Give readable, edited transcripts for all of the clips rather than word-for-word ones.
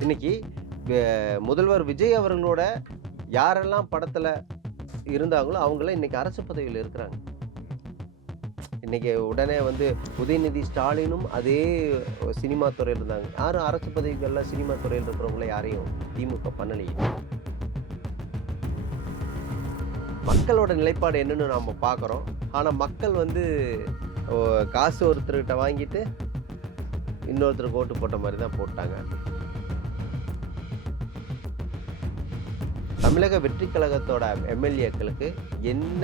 இன்னைக்கு முதல்வர் விஜய் அவர்களோட யாரெல்லாம் படத்துல இருந்தாங்களோ அவங்களாம் இன்னைக்கு அரசு பதவியில இருக்கிறாங்க. இன்னைக்கு உடனே வந்து உதயநிதி ஸ்டாலினும் அதே சினிமா துறையில இருந்தாங்க. யாரும் அரசு பதவிகள்ல சினிமா துறையில இருக்கிறவங்கள யாரையும் திமுக பண்ணலையே. மக்களோட நிலைப்பாடு என்னன்னு நாம பார்க்குறோம். ஆனா மக்கள் வந்து ஒ காசு ஒருத்தர்கிட்ட வாங்கிட்டு இன்னொருத்தருக்கு ஓட்டு போட்ட மாரி தான் போட்டாங்க. தமிழக வெற்றிக் கழகத்தோட எம்எல்ஏக்களுக்கு என்ன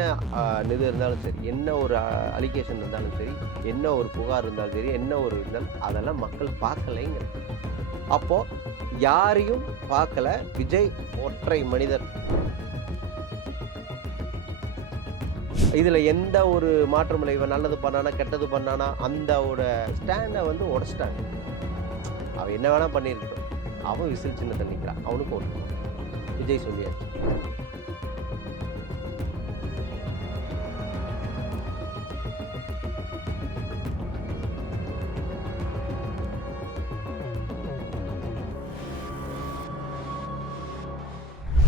இது இருந்தாலும் சரி, என்ன ஒரு அலிகேஷன் இருந்தாலும் சரி, என்ன ஒரு புகார் இருந்தாலும் சரி, என்ன ஒரு இருந்தாலும் அதெல்லாம் மக்கள் பார்க்கலைங்கிறது. அப்போ யாரையும் பார்க்கல. விஜய் ஒற்றை மனிதர். இதுல எந்த ஒரு மாற்றம் இல்லை. இவன் நல்லது பண்ணானா, கெட்டது பண்ணானா, அந்தோட ஸ்டாண்ட வந்து உடைச்சிட்டாங்க. அவன் என்ன வேணா பண்ணியிருக்கட்டும். அவன் விசில் சின்னத்துல நிக்கிறான். அவனுக்கு ஓட்டு போடணும். விஜய் சொல்லியாச்சு.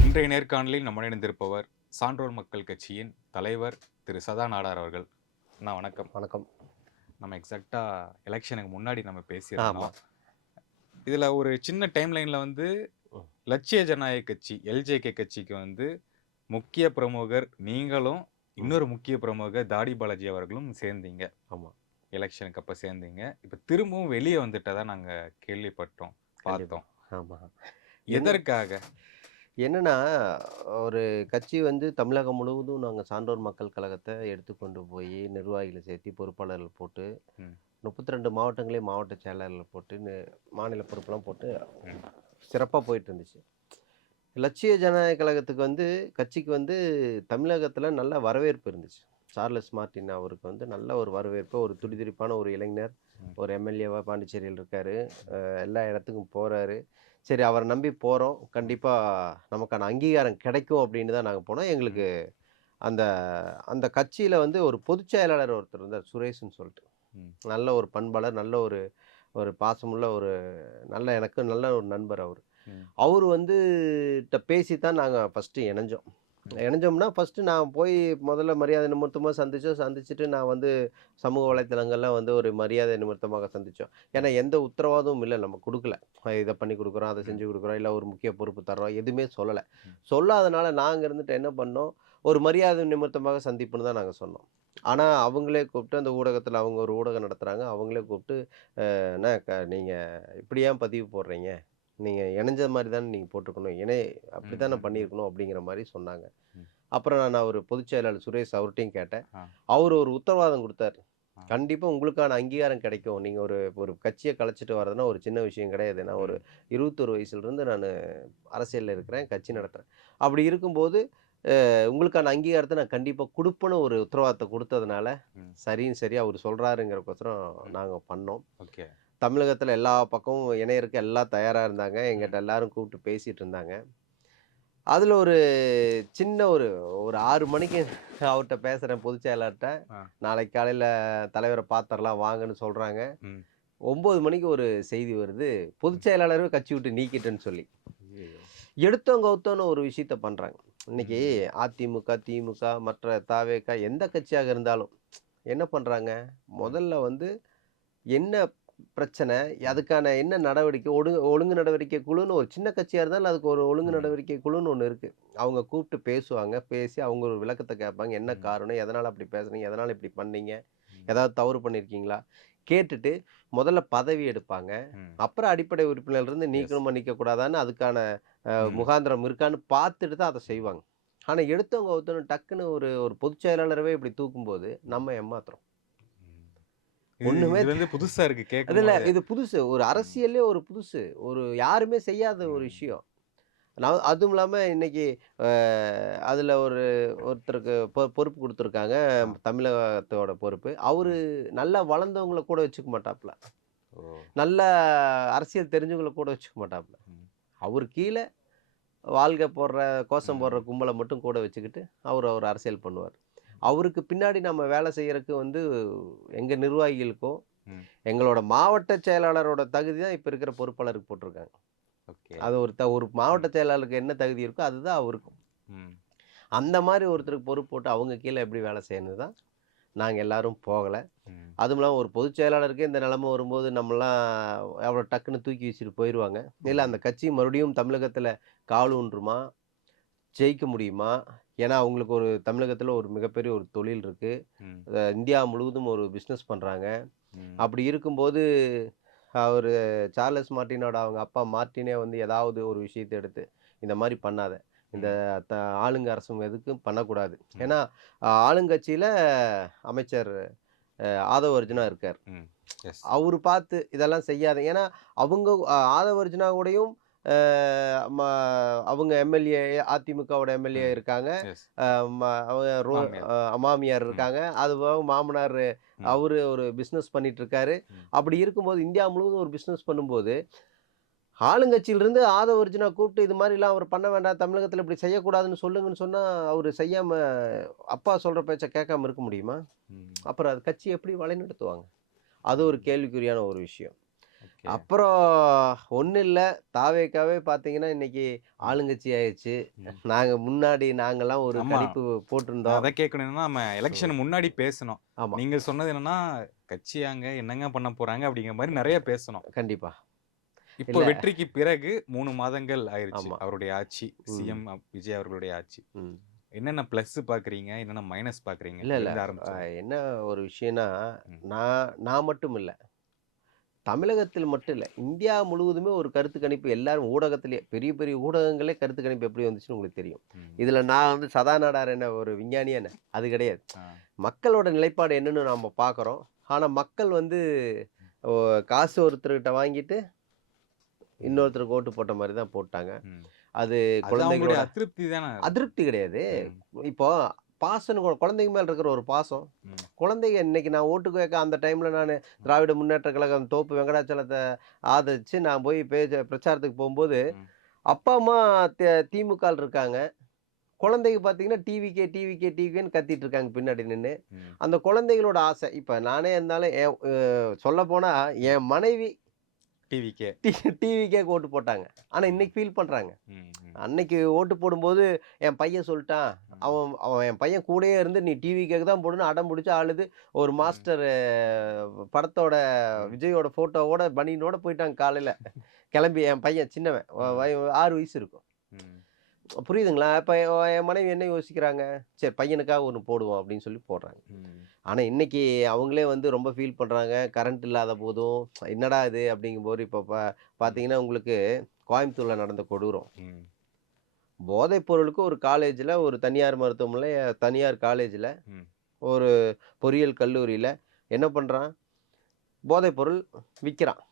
இன்றைய நேர்காணலில் நம்முடன் இணைந்திருப்பவர் சான்றோர் மக்கள் கட்சியின் தலைவர் திரு சதா நாடார் அவர்கள். அண்ணா வணக்கம். வணக்கம். நம்ம எக்ஸாக்டா எலெக்ஷனுக்கு முன்னாடி நம்ம ஆமா. பேசியிருந்தோம். இதுல ஒரு சின்ன டைம் லைன்ல வந்து லட்சிய ஜனநாயக கட்சி எல்ஜேகே கட்சிக்கு வந்து முக்கிய பிரமுகர் நீங்களும் இன்னொரு முக்கிய பிரமுகர் தாடி பாலாஜி அவர்களும் சேர்ந்தீங்க. ஆமா. எலெக்ஷனுக்கு அப்ப சேர்ந்தீங்க. இப்ப திரும்பவும் வெளியே வந்துட்டதா நாங்க கேள்விப்பட்டோம், கண்டிப்பா. பார்த்தோம். ஆமா. எதற்காக? என்னன்னா, ஒரு கட்சி வந்து தமிழகம் முழுவதும் நாங்க சான்றோர் மக்கள் கழகத்த எடுத்துக்கொண்டு போயி நிர்வாகிகள சேர்த்தி பொறுப்பாளர்கள் போட்டு ம், 32 மாவட்டங்களையும் மாவட்ட செயலாளர்கள் போட்டு மாநில பொறுப்பெல்லாம் போட்டு ம், சிறப்பா போயிட்டு இருந்துச்சு. லட்சிய ஜனநாயக கழகத்துக்கு வந்து கட்சிக்கு வந்து தமிழகத்துல நல்ல வரவேற்பு இருந்துச்சு. சார்லஸ் மார்ட்டின் அவருக்கு வந்து நல்ல ஒரு வரவேற்பு. ஒரு துடிதுடிப்பான ஒரு இளைஞர். ம், ஒரு எம்எல்ஏவா பாண்டிச்சேரியில இருக்காரு. எல்லா இடத்துக்கும் போறாரு. சரி அவர நம்பி போறோம். கண்டிப்பா நமக்கான அங்கீகாரம் கிடைக்கும் அப்படின்னு தான் நாங்க போனோம். ம், எங்களுக்கு அந்த அந்த கட்சியில வந்து ஒரு பொதுச் செயலாளர் ஒருத்தர் இருந்தார். சுரேஷ்ன்னு சொல்லிட்டு. ம், நல்ல ஒரு பண்பாளர். நல்ல ஒரு ஒரு பாசமுள்ள ஒரு எனக்கு நல்ல ஒரு நண்பர் அவரு. ம், அவரு வந்து பேசி தான் நாங்க ஃபர்ஸ்ட்டு இணஞ்சோம். ம், இணஞ்சோம்னா, ஃபர்ஸ்ட்டு நான் போய் முதல்ல மரியாதை நிமித்தமா சந்திச்சோம். சந்திச்சுட்டு நான் வந்து சமூக வலைத்தளங்கள்ல வந்து ஒரு மரியாதை நிமித்தமாக சந்திச்சோம். ஏன்னா, எந்த உத்தரவாதமும் இல்ல. நம்ம குடுக்கல. இத பண்ணி குடுக்குறோம், அத ம், செஞ்சு குடுக்குறோம், இல்ல ஒரு முக்கிய பொறுப்பு தர்றோம். எதுவுமே சொல்லல. ம், சொல்லாதனால நாங்க இருந்துட்டு என்ன பண்ணோம், ஒரு மரியாதை நிமித்தமாக சந்திப்புன்னு தான் நாங்க சொன்னோம். ஆனா, அவங்களே கூப்பிட்டு அந்த ஊடகத்துல அவங்க ஒரு ஊடகம் நடத்துறாங்க. அவங்களே கூப்பிட்டு, "அண்ணா நீங்க இப்படி ஏன் பதிவு போடுறீங்க? நீங்க இணஞ்ச மாரி தானே நீங்க போட்டுருக்கணும். ம், அப்படித்தானே ம், ம், பண்ணியிருக்கணும்." அப்படிங்கிற மாரி சொன்னாங்க. ம். அப்புறம் நான் அவரு பொதுச் செயலாளர் சுரேஷ் அவர்ட்டயும் கேட்டேன். ஆ, அவரு ஒரு உத்தரவாதம் குடுத்தாரு. ஆ, கண்டிப்பா உங்களுக்கான அங்கீகாரம் கிடைக்கும். நீங்க ஒரு ஒரு கட்சிய கலைச்சுட்டு வர்றதுன்னா ஒரு சின்ன விஷயம் கிடையாது. நான் ஒரு ம், 21 வயசுலருந்து நானு அரசியல்ல இருக்கிறேன். கட்சி ம், நடத்துறேன். அப்படி இருக்கும்போது, உங்களுக்கான அங்கீகாரத்த நான் கண்டிப்பா குடுப்பேன்னு ஒரு உத்தரவாதத்த குடுத்ததுனால, ம், சரின்னு சரி அவரு சொல்றாருங்கிறக்கோசரம் ம். நாங்க பண்ணோம். ஓகே. தமிழகத்துல எல்லா பக்கமும் இணையறக்கு எல்லாம் தயாரா இருந்தாங்க. ம், எங்கிட்ட எல்லாரும் கூப்பிட்டு பேசிட்டு இருந்தாங்க. அதுல ஒரு சின்ன ஒரு ஒரு 6 மணிக்கு அவர்ட்ட பேசுறேன் பொதுச் செயலாளர்ட்ட. ஆ, நாளைக்கு காலையில தலைவர பாத்தரலாம் வாங்கன்னு சொல்றாங்க. ம். 9 மணிக்கு ஒரு செய்தி வருது. ம். பொதுச் செயலாளரும் கட்சி விட்டு நீக்கிட்டேன்னு சொல்லி. ஐயய்யோ! எடுத்தோம் கவுத்தோன்னு ஒரு விஷயத்த பண்றாங்க. இன்னைக்கு ம், அதிமுக, திமுக, மற்ற தாவேகா எந்த கட்சியாக இருந்தாலும் என்ன பண்றாங்க? ம், முதல்ல வந்து என்ன பிரச்சனை? ம், அதுக்கான என்ன நடவடிக்கை? ஒழுங்கு நடவடிக்கை குழுன்னு ஒரு சின்ன கட்சியா இருந்தாலும் அதுக்கு ஒரு ஒழுங்கு ம், நடவடிக்கை குழுன்னு ஒண்ணு இருக்கு. அவங்க கூப்பிட்டு பேசுவாங்க. பேசி அவங்க ஒரு விளக்கத்த கேட்பாங்க. என்ன ம், காரணம்? எதனால அப்படி பேசுனீங்க? எதனால இப்படி பண்ணீங்க? ம், ஏதாவது தவறு பண்ணியிருக்கீங்களா? கேட்டுட்டு முதல்ல பதவி எடுப்பாங்க. ம். அப்புறம் அடிப்படை உறுப்பினர்லேருந்து எஸ். நீக்கணுமா, நீக்கக்கூடாதான்னு அதுக்கான ம், முகாந்திரம் இருக்கான்னு பார்த்துட்டு தான் அத செய்வாங்க. ஆனா எடுத்தவங்க ஒருத்தவங்க டக்குன்னு ஒரு ஒரு பொதுச் செயலாளரவே இப்படி தூக்கும்போது, ம், நம்ம ஏமாத்துறோம். ம். இது ஒண்ணுமே இது வந்து புதுசா இருக்கு அதுல கேட்கும்போதே. இது புதுசு. ஒரு ம், அரசியல்லே ஒரு புதுசு. ஒரு யாருமே செய்யாத ஒரு ம், விஷயம். நான் அதுவும் இல்லாம இன்னைக்கு அ அதுல ஒருத்தருக்கு பொறுப்பு குடுத்துருக்காங்க. ஆ, தமிழகத்தோட பொறுப்பு. அவரு ம். நல்லா வளர்ந்தவங்கள கூட வச்சுக்க மாட்டாப்ல. ஓ! நல்ல அரசியல் தெரிஞ்சவங்கள கூட வச்சுக்க மாட்டாப்ல. ம், அவரு கீழ வாழ்க போடுற, கோஷம் போடுற ம், கும்பல மட்டும் கூட வச்சுக்கிட்டு, அவரு அரசியல் பண்ணுவாரு. அவருக்கு பின்னாடி நம்ம வேலை செய்யறக்கு வந்து எங்க நிர்வாகிகளுக்கோ, ம், எங்களோட மாவட்ட செயலாளரோட தகுதி தான் இப்ப இருக்கிற பொறுப்பாளருக்கு போட்டிருக்காங்க. ஓகே. அது ஒரு மாவட்ட செயலாளருக்கு என்ன தகுதி இருக்கோ அதுதான் அவருக்கும். ம். அந்த மாதிரி ஒருத்தருக்கு பொறுப்பு போட்டு அவங்க கீழே எப்படி வேலை செய்யணும் தான் நாங்கள் எல்லாரும் போகலை. ம். அதுவும் இல்லாமல் ஒரு பொதுச் செயலாளருக்கே இந்த நிலைமை வரும்போது நம்மலாம் அவ்வளோ டக்குன்னு தூக்கி வீசிட்டு போயிடுவாங்க. இல்லை அந்த கட்சி மறுபடியும் தமிழகத்தில் காலூன்றுமா, ஜெயிக்க முடியுமா? ஏன்னா அவங்களுக்கு ஒரு தமிழகத்தில் ஒரு மிகப்பெரிய ஒரு தொழில் இருக்கு. ம். இந்தியா முழுவதும் ஒரு பிஸ்னஸ் பண்ணுறாங்க. ம். அப்படி இருக்கும்போது அவரு சார்லஸ் மார்ட்டினோட அவங்க அப்பா மார்ட்டினே வந்து ஏதாவது ஒரு விஷயத்த எடுத்து, இந்த மாரி பண்ணாத. இந்த ம். த ஆளுங்க அரசும் எதுக்கும் பண்ணக்கூடாது. ம். ஏன்னா ஆளுங்கட்சியில அமைச்சர் ஆதவ அர்ஜுனா இருக்கார். ம். எஸ். அவரு பார்த்து இதெல்லாம் செய்யாத. ஏன்னா அவங்க ஆதவ அர்ஜுனா கூடயும் அ ம அவங்க எம்எல்ஏ அதிமுகவோட எம்எல்ஏ ம். இருக்காங்க. எஸ். அ ம அவங்க மாமியார். மாமியார் ம். இருக்காங்க. அது போக மாமனார் ம். அவரு ஒரு பிசினஸ் பண்ணிட்டு இருக்காரு. ம். அப்படி இருக்கும்போது இந்தியா முழுவதும் ஒரு பிசினஸ் பண்ணும்போது, ஆளுங்கட்சியிலிருந்து ஆதவ அர்ஜுனா கூப்பிட்டு இது மாரிலாம் அவர் பண்ண வேண்டாம். தமிழகத்தில இப்படி செய்யக்கூடாதுன்னு சொல்லுங்கன்னு சொன்னா, அவரு செய்யாம அப்பா சொல்ற பேச்ச கேட்காம இருக்க முடியுமா? ம். அப்புறம் அது கட்சி எப்படி வழிநடத்துவாங்க? அது ஒரு கேள்விக்குறியான ஒரு விஷயம். ஓகே. அப்புறம் ஒண்ணும் இல்ல. தாவேக்காவே பார்த்தீங்கன்னா, இன்னைக்கு ம். ஆளுங்கட்சி ஆயிருச்சு. ம். நாங்கலாம் ஒரு ஆமா. கணிப்பு நான் போட்டிருந்தோம். அதான் கேட்கணும்னா, நம்ம ம். எலக்ஷன் முன்னாடி பேசுனோம். ஆமா. நீங்க சொன்னது என்னன்னா, கட்சியாங்க என்னங்க பண்ண போறாங்க அப்படிங்கிற மாரி நெறைய பேசுனோம். கண்டிப்பா. இப்போ இல்ல. வெற்றிக்கு பிறகு 3 மாதங்கள் ஆயிருச்சு. ஆமா. அவருடைய ஆட்சி. ம். சிஎம் விஜய் அவர்களுடைய ஆட்சி. ம். என்னென்ன பிளஸ் பார்க்குறீங்க? என்னென்ன மைனஸ் பார்க்குறீங்க? இல்ல. எதுலருந்து ஆரம்பிச்சோம்? என்ன ஒரு விஷயம்னா, ம். நான் மட்டும் இல்ல. தமிழகத்தில் மட்டும் இல்ல. இந்தியா முழுவதுமே ஒரு கருத்து கணிப்பு எல்லாரும் ஊடகத்திலேயே பெரிய பெரிய ஊடகங்களே கருத்து கணிப்பு எப்படி வந்துச்சுன்னு உங்களுக்கு தெரியும். ம். இதுல நான் வந்து சதா நாடார் என்ன ஒரு விஞ்ஞானியா என்ன? அது கிடையாது. ஆ. மக்களோட நிலைப்பாடு என்னன்னு நாம பார்க்குறோம். ஆனா மக்கள் வந்து ஒ காசு ஒருத்தர்கிட்ட வாங்கிட்டு, ம். இன்னொருத்தருக்கு ஓட்டு போட்ட மாரி தான் போட்டாங்க. ம். அது அது அவங்களுடைய குழந்தைகளோட அதிருப்தி தான. அதிருப்தி கிடையாது. ம். இப்போ பாசம்ன்னு குழந்தைங்க மேல இருக்கிற ஒரு பாசம். ம். குழந்தைங்க இன்னைக்கு நான் ஓட்டு கேட்க அந்த டைம்ல நானு ம். திராவிட முன்னேற்ற கழகம் தோப்பு வெங்கடாச்சலத்த ஆதரிச்சு நான் போய் பிரச்சாரத்துக்கு போம்போது, ம். அப்பா, அம்மா திமுகல இருக்காங்க. குழந்தைங்க பார்த்தீங்கன்னா, டிவிகேன்னு கத்திட்டு இருக்காங்க பின்னாடி நின்னு. ம். அந்த குழந்தைகளோட ஆசை. இப்ப நானே இருந்தாலும் என் சொல்லப்போனா ம். என் மனைவி டிவிக்கே. டி டிவிகேக்கு ஓட்டு போட்டாங்க. ஆனா ம். இன்னைக்கு ஃபீல் பண்றாங்க. ம். ம். அன்னைக்கு ஓட்டு போடும்போது என் பையன் சொல்ட்டான். ம். அவன் அவன் என் பையன் கூடயே இருந்து நீ டிவிகேக்கு தான் போடணும்னு அடம் புடிச்சு அழுது ஒரு ம். மாஸ்டர் படத்தோட ம். விஜயோட ஃபோட்டோவோட பனியனோட போயிட்டாங்க காலையில. கிளம்பி என் பையன் சின்னவன். ஆ. 6 வயசு இருக்கும். ம். புரியுதுங்களா? இப்ப என் மனைவி என்ன யோசிக்கிறாங்க? சரி பையனுக்காக ஒண்ணு போடுவோம் அப்படின்னு சொல்லி போடுறாங்க. ம். ஆனா இன்னைக்கு அவங்களே வந்து ரொம்ப ஃபீல் பண்றாங்க. கரண்ட் இல்லாத போதும், என்னடா இது அப்படிங்கும்போது இப்ப ம். பார்த்தீங்கன்னா உங்களுக்கு கோயம்புத்தூர்ல நடந்த கொடூரம். ம். போதைப் பொருளுக்கு ஒரு காலேஜ்ல, ஒரு தனியார் மருத்துவமனை, தனியார் காலேஜ்ல, ம். ஒரு பொறியியல் கல்லூரியில என்ன பண்றான்? போதைப் பொருள் விக்கிறான்.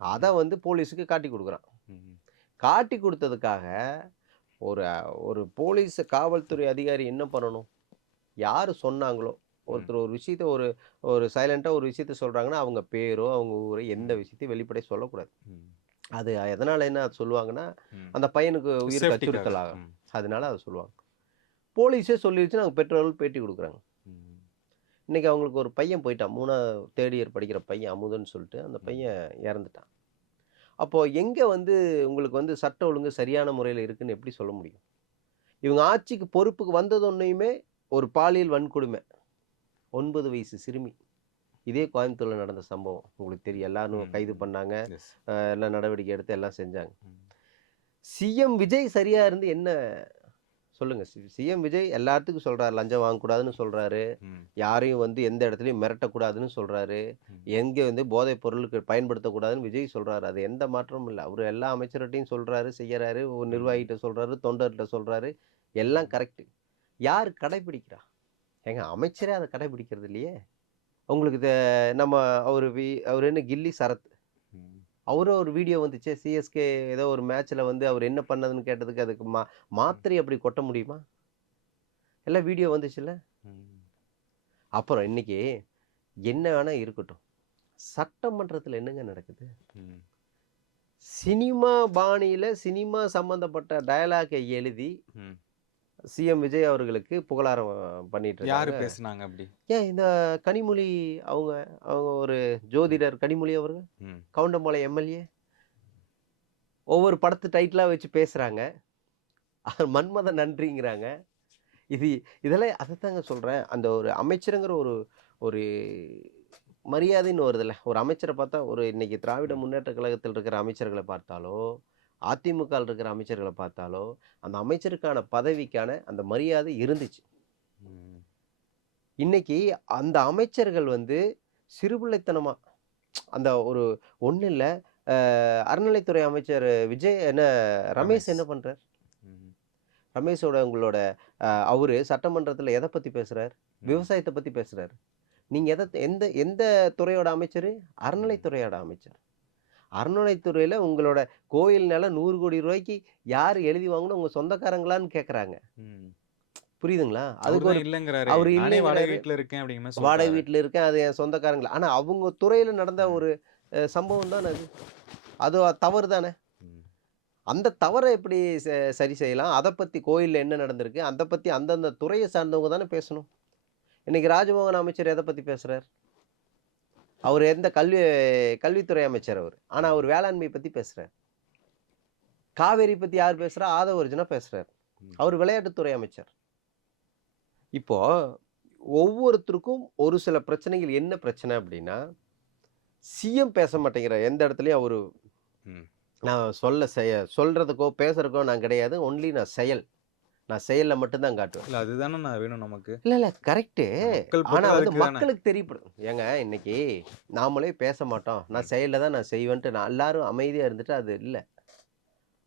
அத ம். வந்து போலீஸுக்கு காட்டிக் குடுக்குறான். ம். காட்டிக் குடுத்ததுக்காக ஒரு ஒரு போலீஸ் காவல்துறை அதிகாரி என்ன பண்ணணும்? யாரு சொன்னாங்களோ, ம். ஒருத்தர் ஒரு விஷயத்த ஒரு ஒரு சைலன்ட்டா ஒரு விஷயத்த சொல்றாங்கன்னா, அவங்க பேரோ, அவங்க ஊரோ எந்த ம். விஷயத்தையும் வெளிப்படையா சொல்லக்கூடாது. ம். அது எதனால என்ன சொல்லுவாங்கன்னா, ம். அந்த பையனுக்கு உயிருக்கு சேஃப்டிக்காக. அச்சுறுத்தல் ஆகும். ம். அதனால அத சொல்லுவாங்க. போலீஸே சொல்லிருச்சுன்னு அவங்க பெற்றோர்கள் பேட்டி குடுக்குறாங்க. ம். இன்னைக்கு அவங்களுக்கு ஒரு பையன் போயிட்டான். 3 இயர் படிக்கிற பையன் அமுதன்னு சொல்லிட்டு, அந்த ம். பையன் இறந்துட்டான். அப்போ எங்க வந்து உங்களுக்கு வந்து சட்ட ஒழுங்கு சரியான முறையில இருக்குன்னு எப்படி சொல்ல முடியும்? இவங்க ஆட்சிக்கு பொறுப்புக்கு வந்ததொன்னையுமே ஒரு பாலியல் வன்கொடுமை. 9 வயசு சிறுமி. இதே கோயம்புத்தூர்ல நடந்த சம்பவம். உங்களுக்கு தெரியும். எல்லாரும் ம். கைது ம். பண்ணாங்க. எஸ். எல்லாம் நடவடிக்கை எடுத்து எல்லாம் செஞ்சாங்க. ம். சிஎம் விஜய் சரியா இருந்து என்ன சொல்லுங்க. சிஎம் விஜய் எல்லாத்துக்கும் சொல்றாரு. லஞ்சம் வாங்கக்கூடாதுன்னு சொல்றாரு. ம். யாரையும் வந்து எந்த இடத்துலயும் மிரட்டக்கூடாதுன்னு சொல்றாரு. ம். எங்க வந்து போதைப் பொருளுக்கு பயன்படுத்தக்கூடாதுன்னு விஜய் சொல்றாரு. அது எந்த மாற்றமும் இல்ல. அவரு எல்லா அமைச்சர்கிட்டயும் சொல்றாரு, செய்யறாரு. ஒரு ம். நிர்வாகிகிட்ட சொல்றாரு, தொண்டர்ட்ட சொல்றாரு. எல்லாம் ம். கரெக்ட். யாரு கடைபிடிக்கிறா? ஏங்க அமைச்சரே அத கடைபிடிக்கிறது இல்லையே! உங்களுக்கு நம்ம அவரு என்ன கில்லி சரத். ம். அவரும் ஒரு வீடியோ வந்துச்சே சிஎஸ்கே ஏதோ ஒரு மேட்ச்ல வந்து அவரு என்ன பண்ணதுன்னு கேட்டதுக்கு அதுக்கு ம். மாத்திரை அப்படி கொட்ட முடியுமா? எல்லாம் வீடியோ வந்துச்சுல்ல. ம். அப்புறம் இன்னைக்கு என்ன வேணா இருக்கட்டும். சட்டமன்றத்துல என்னங்க நடக்குது? ம். சினிமா பாணியில சினிமா சம்பந்தப்பட்ட டயலாக்க எழுதி ம். சிஎம் விஜய் அவர்களுக்கு புகழாரம் பண்ணிட்டு யாரு இருக்காங்க. பேசுனாங்க அப்படி? ஏன் இந்த கனிமொழி அவங்க அவங்க ஒரு ம். ஜோதிடர் கனிமொழி அவர்கள், ம். கவுண்டம்பாளையம் எம்எல்ஏ. ஒவ்வொரு படத்து டைட்டிலா வச்சு பேசுறாங்க. மன்மத நன்றிங்கிறாங்க. இது இதெல்லாம் அதத்தாங்க சொல்றேன். அந்த ஒரு அமைச்சருங்கிற ஒரு ஒரு மரியாதைன்னு வருதுல்ல. ஒரு அமைச்சர பார்த்தா ஒரு இன்னைக்கு திராவிட ம். முன்னேற்ற கழகத்தில் இருக்கிற அமைச்சர்கள பார்த்தாலோ, அதிமுகல இருக்கிற அமைச்சர்கள பார்த்தாலோ, அந்த அமைச்சருக்கான பதவிக்கான அந்த மரியாதை இருந்துச்சு. ம். இன்னைக்கு அந்த அமைச்சர்கள் வந்து சிறுபிள்ளைத்தனமா அந்த ஒரு ஒண்ணும் இல்ல. அறநிலைத்துறை அமைச்சர் விஜய் ரமேஷ் ரமேஷ். என்ன பண்றார்? ம். ரமேஷோட உங்களோட அவரு சட்டமன்றத்தில எத பத்தி பேசுறார்? ம். விவசாயத்த பத்தி பேசுறாரு. நீங்க எந்த எந்த துறையோட அமைச்சரு? ம். அறநிலைத்துறையோட அமைச்சர். அறநிலைத்துறையில உங்களோட கோயில் நிலம் 100,00,00,000 யாரு எழுதி வாங்கணும்? உங்க சொந்தக்காரங்களான்னு கேட்கறாங்க. ம். புரியுதுங்களா? அவரு அதுக்கு ஒரு தான் இல்லங்கிறாரே. அவரு நானே வாடகை இல்லைங்கிறாரு. வீட்ல இருக்கேன் அப்படிங்கிற மாரி வாடகை சொல்றாரு. வீட்ல இருக்கேன். அது என் சொந்தக்காரங்கள. ஆனா அவங்க துறையில நடந்த ம். ஒரு சம்பவம் தானே அது. அது தவறு தானே. ம். அந்த தவற எப்படி சரி செய்யலாம்? அத பத்தி கோயில்ல என்ன நடந்திருக்கு? அத பத்தி அந்தந்த துறைய சார்ந்தவங்க தானே பேசணும். இன்னைக்கு ராஜமோகன் அமைச்சர் எத பத்தி பேசுறார்? அவரு எந்த கல்வித்துறை அமைச்சர் அவரு. ஆனா ம். அவரு வேளாண்மை பத்தி பேசுறார். காவேரி பத்தி யார் பேசுறா? ஆதவ அர்ஜுனா பேசுறாரு. ம். அவரு விளையாட்டுத்துறை அமைச்சர். இப்போ ஒவ்வொருத்தருக்கும் ஒரு சில பிரச்சனைகள் என்ன பிரச்சனை அப்டின்னா, சிஎம் பேச மாட்டேங்கிறார். எந்த இடத்துலயும் அவரு ம். நான் சொல்றதுக்கோ, பேசுறதுக்கோ நான் கிடையாது. ஒன்லி நான் செயல்ல மட்டும் தான் காட்டுவேன். இல்ல அதுதானே நான் வேணும் நமக்கு. இல்ல கரெக்ட்டு. மக்கள் ஆனா போட்டது வந்து அதுக்கு தானே. மக்களுக்கு தெரியப்படும். ஏங்க இன்னைக்கு நாமளே பேச மாட்டோம். நான் ம். செயல்ல தான் நான் செய்வேன்ட்டு நான் எல்லாரும் அமைதியா இருந்துட்டு அது இல்ல.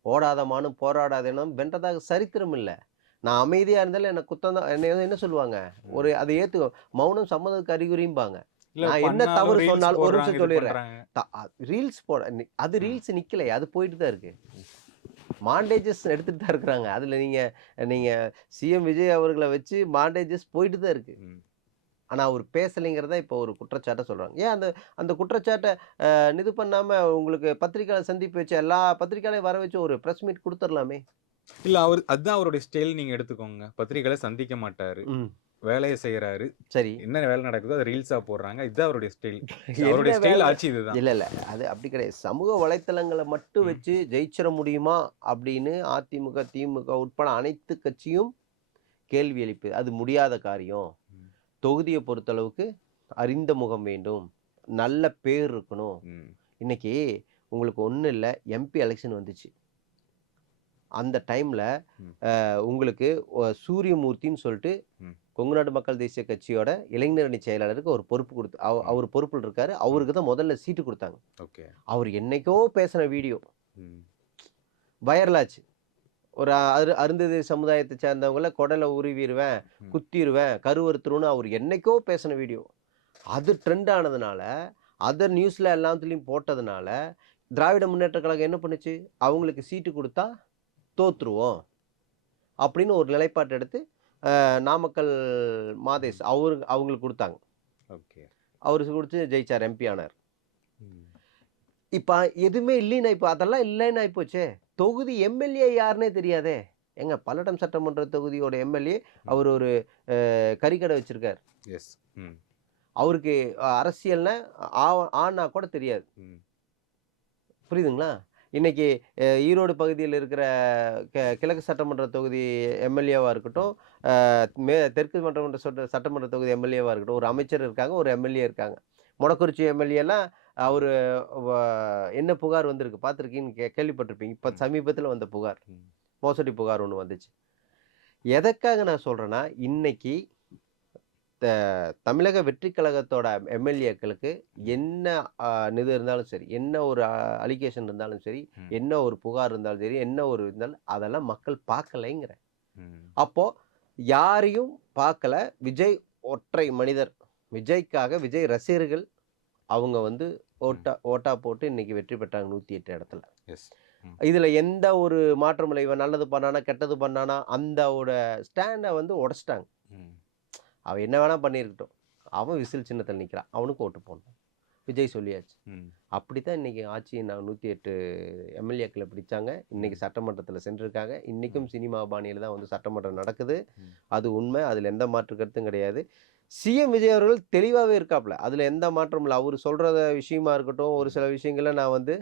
"ஓடாத மானும் போராடாத இனம் வென்றதாக சரித்திரம் இல்ல." நான் அமைதியா இருந்தாலும் என்ன குத்தம் தான் என்ன சொல்லுவாங்க? ம். ஒரு அத ஏத்துக்க மௌனம் சம்மதத்துக்கு அறிகுறிம்பாங்க. இல்ல நான் என்ன பண்ணாலும் தவறு ரீல்ஸ் சொன்னாலும் ஒரு போடுறாங்க, நிமிஷம் இது சொல்லிர்றேன். பண்றாங்க. த அ ரீல்ஸ் போட அது ம். ரீல்ஸ் நிக்கலையே. அது போயிட்டு தான் இருக்கு. மாண்டேஜஸ் எடுத்துட்டு தான் இருக்கிறாங்க. அதுல நீங்க நீங்க சிஎம் விஜய் அவர்கள வச்சு மாண்டேஜஸ் போயிட்டு தான் இருக்கு. ம். ஆனா அவரு பேசலைங்கிறத இப்போ ஒரு குற்றச்சாட்டா சொல்றாங்க. ஏன் அந்த அந்த குற்றச்சாட்ட இது பண்ணாம உங்களுக்கு பத்திரிக்கையாளர் சந்திப்பு வச்சு எல்லா பத்திரிக்கையாளரையும் வர வச்சு ஒரு பிரஸ் மீட் குடுத்துரலாமே! இல்ல அதுதான் அவருடைய ஸ்டைல் நீங்க எடுத்துக்கோங்க. பத்திரிக்கையாள சந்திக்க மாட்டாரு. ம். வேலைய செய்றாரு. சரி. என்ன வேலை நடக்குதோ அத ரீல்ஸா போடுறாங்க. இதுதான் அவருடைய ஸ்டைல். என்ன அவருடைய ஸ்டைல் வேல ஆச்சு இதுதான். இல்ல. அது அப்படி கிடையாது. சமூக வலைத்தளங்கள மட்டும் ம். வச்சு ஜெயிச்சிற முடியுமா? அப்படின்னு அதிமுக, திமுக உட்பட அனைத்து கட்சியும் கேள்வி எழுப்புது. அது முடியாத காரியம். ம். தொகுதிய பொறுத்தளவுக்கு அறிந்த முகம் வேண்டும். நல்ல பேர் இருக்கணும். ம். இன்னைக்கு உங்களுக்கு ஒண்ணும் இல்ல. எம்பி எலக்ஷன் வந்துச்சு. அந்த டைம்ல ம். உங்களுக்கு சூரியமூர்த்தின்னு சொல்லிட்டு ம். கொங்கு நாட்டு மக்கள் தேசிய கட்சியோட இளைஞரணி செயலாளருக்கு ஒரு பொறுப்பு குடுத்து ம். அவரு பொறுப்புல இருக்காரு. ம். அவருக்கு தான் முதல்ல சீட்டு குடுத்தாங்க. ஓகே. அவரு என்னைக்கோ பேசின வீடியோ ம். வைரல் ஆச்சு. ஒரு அருந்ததி சமுதாயத்த சேர்ந்தவங்கள குடல உருவிருவேன், ம். குத்திருவேன், கருவறுத்துருவேன்னு அவரு என்னைக்கோ பேசின வீடியோ. அது ட்ரெண்ட் ஆனதுனால, அத நியூஸ்ல எல்லாத்துலயும் போட்டதுனால, திராவிட முன்னேற்றக் கழகம் என்ன பண்ணுச்சு? அவங்களுக்கு சீட்டு குடுத்தா தோத்துருவோம். அப்படின்னு ஒரு நிலைப்பாட்ட எடுத்து, நாமக்கல் ம். மாதேஷ் அவங்களுக்கு குடுத்தாங்க. ஓகே. அவருக்கு குடுத்து ஜெயிச்சாரு. எம்பி ஆனாரு. ம். இப்ப எதுவுமே இல்லைன்னு இப்ப அதெல்லாம் இல்லைன்னு ஆயிப்போச்சே. தொகுதி எம்எல்ஏ யாருன்னே தெரியாதே. ஏங்க பல்லடம் சட்டமன்ற தொகுதியோட எம்எல்ஏ ம். அவரு ஒரு கறிக்கடை வச்சிருக்காரு. எஸ். ம். அவருக்கு அரசியல்னா ஆ ஆன்னா கூட தெரியாது. ம். புரியுதுங்களா? இன்னைக்கு ஈரோடு பகுதியில இருக்கிற கிழக்கு சட்டமன்ற தொகுதி எம்எல்ஏவா ம். இருக்கட்டும், தெற்கு சட்டமன்ற தொகுதி எம்எல்ஏவா இருக்கட்டும், ஒரு அமைச்சர் இருக்காங்க, ஒரு எம்எல்ஏ இருக்காங்க. மொடக்குறிச்சி எம்எல்ஏலாம் ம். அவரு வ என்ன புகார் வந்திருக்கு பார்த்துருக்கீங்கன்னு கேள்விப்பட்டிருப்பீங்க. இப்ப ம். சமீபத்தில வந்த புகார். ம். மோசடி புகார் ஒண்ணு வந்துச்சு. எதற்காக நான் சொல்றேன்னா, இன்னைக்கு த தமிழக வெற்றி கழகத்தோட எம்எல்ஏக்களுக்கு ம். என்ன அ இது இருந்தாலும் சரி, என்ன ஒரு அலிகேஷன் இருந்தாலும் சரி, ம். என்ன ஒரு புகார் இருந்தாலும் சரி, என்ன ஒரு இருந்தாலும் அதெல்லாம் மக்கள் பார்க்கலைங்கிறேன். ம். அப்போ யாரையும் பார்க்கல. விஜய் ஒற்றை மனிதர். விஜய்க்காக விஜய் ரசிகர்கள் அவங்க வந்து ம். ஓட்டா போட்டு இன்னைக்கு வெற்றி பெற்றாங்க 108 இடத்துல. எஸ். ம். இதுல எந்த ஒரு மாற்றமும் இல்ல. இவன் நல்லது பண்ணானா, கெட்டது பண்ணானா, அந்த ஸ்டாண்ட வந்து உடைச்சுட்டாங்க. ம். அவன் என்ன வேணா பண்ணியிருக்கட்டும். அவன் விசில் சின்னத்துல நிக்கிறான். அவனுக்கு ஓட்டு போடணும். விஜய் சொல்லியாச்சு. ம். அப்படித்தான் இன்னைக்கு ஆட்சியை 108 எம்எல்ஏக்கள பிடிச்சாங்க. இன்னைக்கு ம். சட்டமன்றத்துல சென்றிருக்காங்க. இன்னைக்கும் ம். சினிமா பாணியில தான் வந்து சட்டமன்றம் நடக்குது. ம். அது உண்மை. அதுல எந்த மாற்று கருத்தும் கிடையாது. சிஎம் விஜய் அவர்கள் தெளிவாவே இருக்காப்ல. அதுல எந்த மாற்றமும் இல்ல. அவரு சொல்ற விஷயமா இருக்கட்டும், ஒரு ம். சில விஷயங்கள நான் வந்து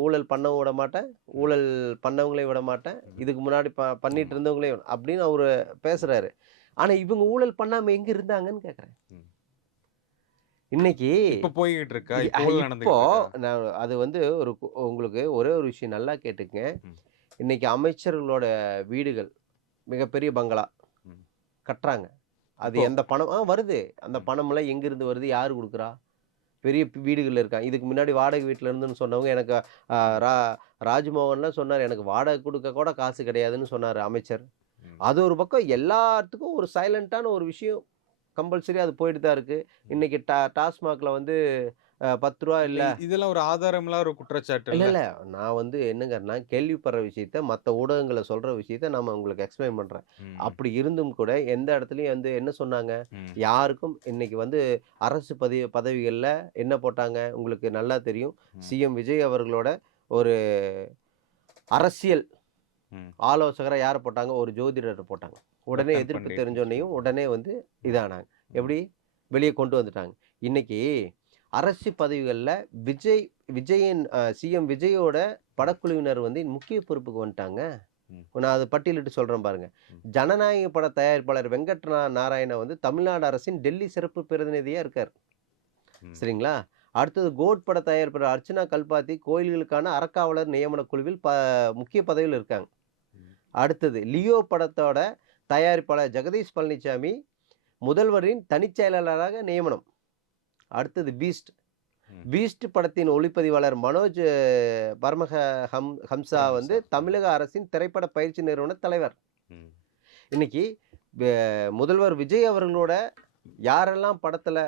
ஊழல் பண்ணவும் விட மாட்டேன், ம். ஊழல் பண்ணவங்களையும் விட மாட்டேன், ம். இதுக்கு முன்னாடி பண்ணிட்டு ஆமா. இருந்தவங்களையும் அப்படின்னு அவரு பேசுறாரு. ஆனா இவங்க ஊழல் பண்ணாம எங்க இருந்தாங்கன்னு கேட்கிறேன். ம். இன்னைக்கு இப்ப போய்க்கிட்டு இருக்கா? இ இப்ப அ ஊழல் இப்போ நடந்துகிட்டு இருக்கா? நான் அது வந்து உங்களுக்கு ஒரே ஒரு விஷயம் நல்லா கேட்டுக்கங்க. ம். இன்னைக்கு அமைச்சர்களோட வீடுகள், மிகப்பெரிய பங்களா ம். கட்டுறாங்க. அது இப்போ எந்த பணம் வருது. அந்த ம். பணம்லாம் எங்கிருந்து வருது? யாரு குடுக்குறா? பெரிய வீடுகள்ல இருக்காங்க. இதுக்கு முன்னாடி வாடகை வீட்ல இருந்தேன்னு சொன்னவங்க எனக்கு அ ம். ரா ராஜ்மோகன்லாம் சொன்னாரு. எனக்கு வாடகை குடுக்க கூட காசு கிடையாதுன்னு சொன்னாரு அமைச்சர். ம். அது ஒரு பக்கம் எல்லாத்துக்கும் ஒரு சைலன்ட்டான ஒரு விஷயம் கம்பல்சரி அது போயிட்டு தான் இருக்கு. ம். இன்னைக்கு டாஸ்மாக்ல வந்து ரூ. 10 இல்ல இல்ல இதெல்லாம் ஒரு ஆதாரம் இல்லாத ஒரு குற்றச்சாட்டு இல்ல, இல்ல. இல்ல. நான் வந்து என்னங்கிறேன்னா, கேள்விப்படுற விஷயத்த மத்த ஊடகங்கள்ல சொல்ற விஷயத்த நாம உங்களுக்கு எக்ஸ்பிளைன் பண்றேன். ம். அப்படி இருந்தும் கூட எந்த இடத்துலயும் வந்து என்ன சொன்னாங்க? ம். யாருக்கும் இன்னைக்கு வந்து அரசு பதவிகள்ல என்ன போட்டாங்க? உங்களுக்கு நல்லா தெரியும். ம். சிஎம் விஜய் அவர்களோட ஒரு அரசியல் ம். ஆலோசகரா யார போட்டாங்க? ஒரு ஜோதிடர போட்டாங்க. உடனே ரத்தன் எதிர்ப்பு பண்டிட்ன்னு தெரிஞ்சோனயும், சொல்லிட்டு. உடனே வந்து ம். இதானாங்க. ம். எப்படி? வெளிய கொண்டு வந்துட்டாங்க. இன்னைக்கு அரசு பதவிகள்ல விஜய் விஜயின் சிஎம் விஜயோட ம். படக்குழுவினர் வந்து முக்கிய பொறுப்புக்கு வந்துட்டாங்க. ம். நான் அத பட்டியலிட்டு சொல்றேன் பாருங்க. ம். ஜனநாயக பட தயாரிப்பாளர் வெங்கட் நாராயண வந்து தமிழ்நாடு அரசின் டெல்லி சிறப்பு பிரதிநிதியா இருக்காரு. ம். சரிங்களா? அடுத்தது கோட் பட தயாரிப்பாளர் அர்ச்சனா கல்பாத்தி கோயில்களுக்கான அறக்காவலர் நியமன குழுவில் முக்கிய பதவியில இருக்காங்க. ம். அடுத்தது லியோ படத்தோட தயாரிப்பாளர் ஜெகதீஷ் பழனிசாமி முதல்வரின் தனிச் செயலாளராக நியமனம். அடுத்தது பீஸ்ட். ம். பீஸ்ட் படத்தின் ஒளிப்பதிவாளர் மனோஜ் பரமஹ ஹம்சா வந்து பிரேம்சா. ம். தமிழக அரசின் திரைப்பட பயிற்சி நிறுவன தலைவர். ம். இன்னைக்கு வெ முதல்வர் விஜய் அவர்களோட யாரெல்லாம் படத்துல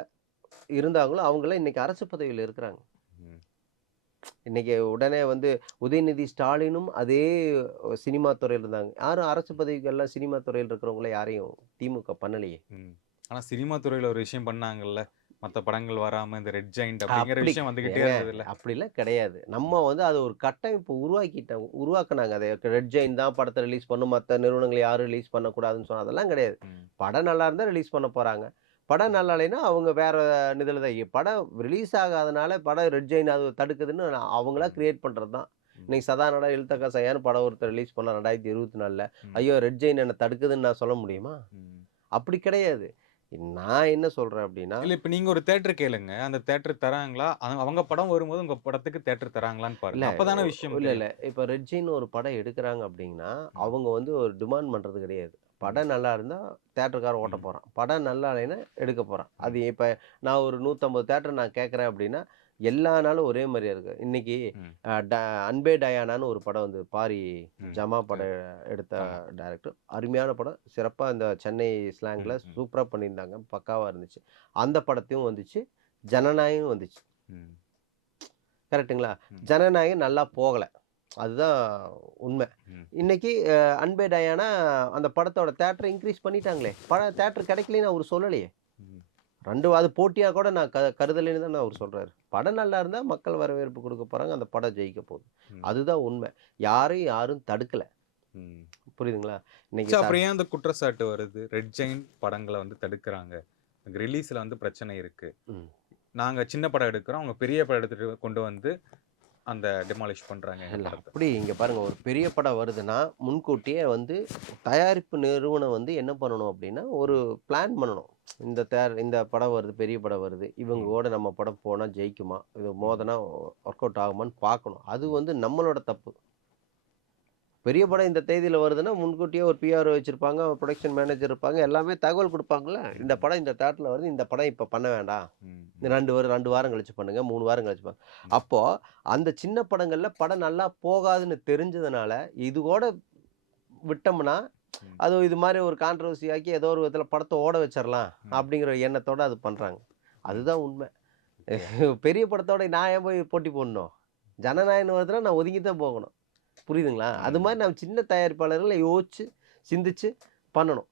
இருந்தாங்களோ, அவங்கலாம் இன்னைக்கு அரசு பதவியில இருக்கிறாங்க. ம். இன்னைக்கு உடனே வந்து உதயநிதி ஸ்டாலினும் அதே சினிமா துறையில இருந்தாங்க. யாரும் அரசு பதவிகள்லாம் சினிமா துறையில இருக்கிறவங்கள யாரையும் திமுக பண்ணலையே! ம். ஆனா சினிமா துறையில ஒரு விஷயம் பண்ணாங்கல்ல. மத்த படங்கள் வராம இந்த ரெட் ஜெயண்ட் அப்படிங்கிற அப்படி விஷயம் வந்துகிட்டே ஏங்க இருந்ததுல்ல. அப்படிலாம் கிடையாது. நம்ம ம். வந்து அத ஒரு கட்டமைப்பு உருவாக்குனாங்க. அத ரெட் ஜெயின் தான் படத்த ரிலீஸ் பண்ணும். மத்த நிறுவனங்கள் யாரும் ரிலீஸ் பண்ணக்கூடாதுன்னு சொன்னா அதெல்லாம் கிடையாது. ம். படம் நல்லா இருந்தா ரிலீஸ் பண்ண போறாங்க. படம் ம். நல்லா இல்லைன்னா, அவங்க வேற இதுல தான் படம் ரிலீஸ் ஆகாதனால படம் ரெட் ஜெயின் அது தடுக்குதுன்னு அவங்களா ம். கிரியேட் பண்றது தான். ம். இன்னைக்கு சதானடா இழுத்தக்கா சையான்னு படம் ஒருத்தர் ரிலீஸ் பண்ணா 2024ல. ம். ஐயோ! ரெட் ஜெயின் என்ன தடுக்குதுன்னு நான் சொல்ல முடியுமா? ம். அப்படி கிடையாது. நான் என்ன சொல்றேன் அப்படின்னா இல்ல இப்ப நீங்க ஒரு தியேட்டர் கேளுங்க. அந்த தியேட்டர் தராங்களா? அவங்க படம் வரும்போது உங்க படத்துக்கு தியேட்டர் தராங்களான்னு இல்ல. பாருங்க. அப்பதானே ஒ விஷயம் இல்ல, இல்ல. தெரியும். இப்ப ரெட் ஜெயின்னு ஒரு படம் எடுக்குறாங்க அப்டின்னா, ம். அவங்க வந்து ஒரு டிமாண்ட் பண்றது கிடையாது. ம். படம் நல்லா இருந்தா தியேட்டர்காரன் ஓட்ட ம். போறான். படம் நல்லா இல்லைன்னா எடுக்க போறான். ம். அது இப்ப நான் ஒரு 150 தியேட்டர் நான் கேட்குறேன் அப்டின்னா, எல்லா நாளும் ஒரே மாரியா இருக்கு. இன்னைக்கு ம். அ ட அன்பே டயானான்னு ஒரு படம் வந்தது. பாரி ம். ஜமா படம் எடுத்த ஆமா. டைரக்டர். அருமையான படம். சிறப்பா இந்த சென்னை ஸ்லாங்ல ம். ம். சூப்பரா பண்ணியிருந்தாங்க. பக்காவா இருந்துச்சு. அந்த படத்தையும் வந்துச்சு. ஜனநாயகம் வந்துச்சு. ம். கரெக்ட்டுங்களா? ம். ஜனநாயகம் நல்லா போகல. அதுதான் உண்மை. ம். இன்னைக்கு அன்பே டயானா அந்த படத்தோட தியேட்டர இன்கிரீஸ் பண்ணிட்டாங்களே! தியேட்டர் கிடைக்கலைன்னு அவரு சொல்லலையே! ம். 2 அது போட்டியா கூட நான் கருதலைன்னு தானே அவரு சொல்றாரு. படம் நல்லா இருந்தா மக்கள் வரவேற்பு குடுக்க போறாங்க. அந்த படம் ஜெயிக்க போகுது. ம். அதுதான் உண்மை. யாரையும் யாரும் தடுக்கல. ம். புரியுதுங்களா? இன்னைக்கு சோ அப்புறம் ஏன் அந்த குற்றச்சாட்டு வருது? ரெட் ஜெயண்ட் படங்கள வந்து தடுக்குறாங்க. ரிலீஸ்ல வந்து பிரச்சனை இருக்கு. ம். நாங்க சின்ன படம் எடுக்கிறோம். அவங்க பெரிய படம் எடுத்துட்டு கொண்டு வந்து அந்த டெமாலிஷ் பண்றாங்க எங்க இல்ல படத்த. அப்படி இங்க பாருங்க ஒரு பெரிய படம் வருதுன்னா, முன்கூட்டியே வந்து தயாரிப்பு நிறுவனம் வந்து என்ன பண்ணணும் அப்படின்னா, ஒரு ம். பிளான் பண்ணணும். இந்த படம் வருது, பெரிய படம் வருது. இவங்க ம். கூட நம்ம படம் போனா ஜெயிக்குமா? இது ம். மோதுனா ஒர்க் அவுட் ஆகுமான்னு பார்க்கணும். அது ம். வந்து நம்மளோட தப்பு. பெரிய படம் இந்த தேதியில வருதுன்னா, முன்கூட்டியே ஒரு பிஆர்ஓ வச்சிருப்பாங்க, ஒரு புரொடக்ஷன் மேனேஜர் இருப்பாங்க. எல்லாமே தகவல் குடுப்பாங்கல்ல. இந்த ம். படம் இந்த தியேட்டர்ல வருது. இந்த படம் இப்ப பண்ண வேண்டாம். ம். ம். 2 வாரம் கழிச்சு பண்ணுங்க. 3 வாரம் கழிச்சு பண்ணுங்க. ம். அப்போ அந்த சின்ன படங்கள்ல படம் நல்லா போகாதுன்னு தெரிஞ்சதுனால, இது கூட விட்டோம்னா, ம். அது இது மாரி ஒரு கான்ட்ரோவர்சி ஆக்கி ஏதோ ஒரு விதத்துல படத்த ஓட வச்சிரலாம். ம். அப்படிங்கிற எண்ணத்தோட அது பண்றாங்க. ம். அதுதான் உண்மை. ஓகே. பெரிய படத்தோட நான் ஏன் போய் போட்டி போடணும்? ஜனநாயகம்னு வருதுன்னா நான் ஒதுங்கி தான் போகணும். புரியுதுங்களா? அது ம். மாரி நம்ம சின்ன தயாரிப்பாளர்கள் யோசிச்சு, சிந்திச்சு பண்ணணும்.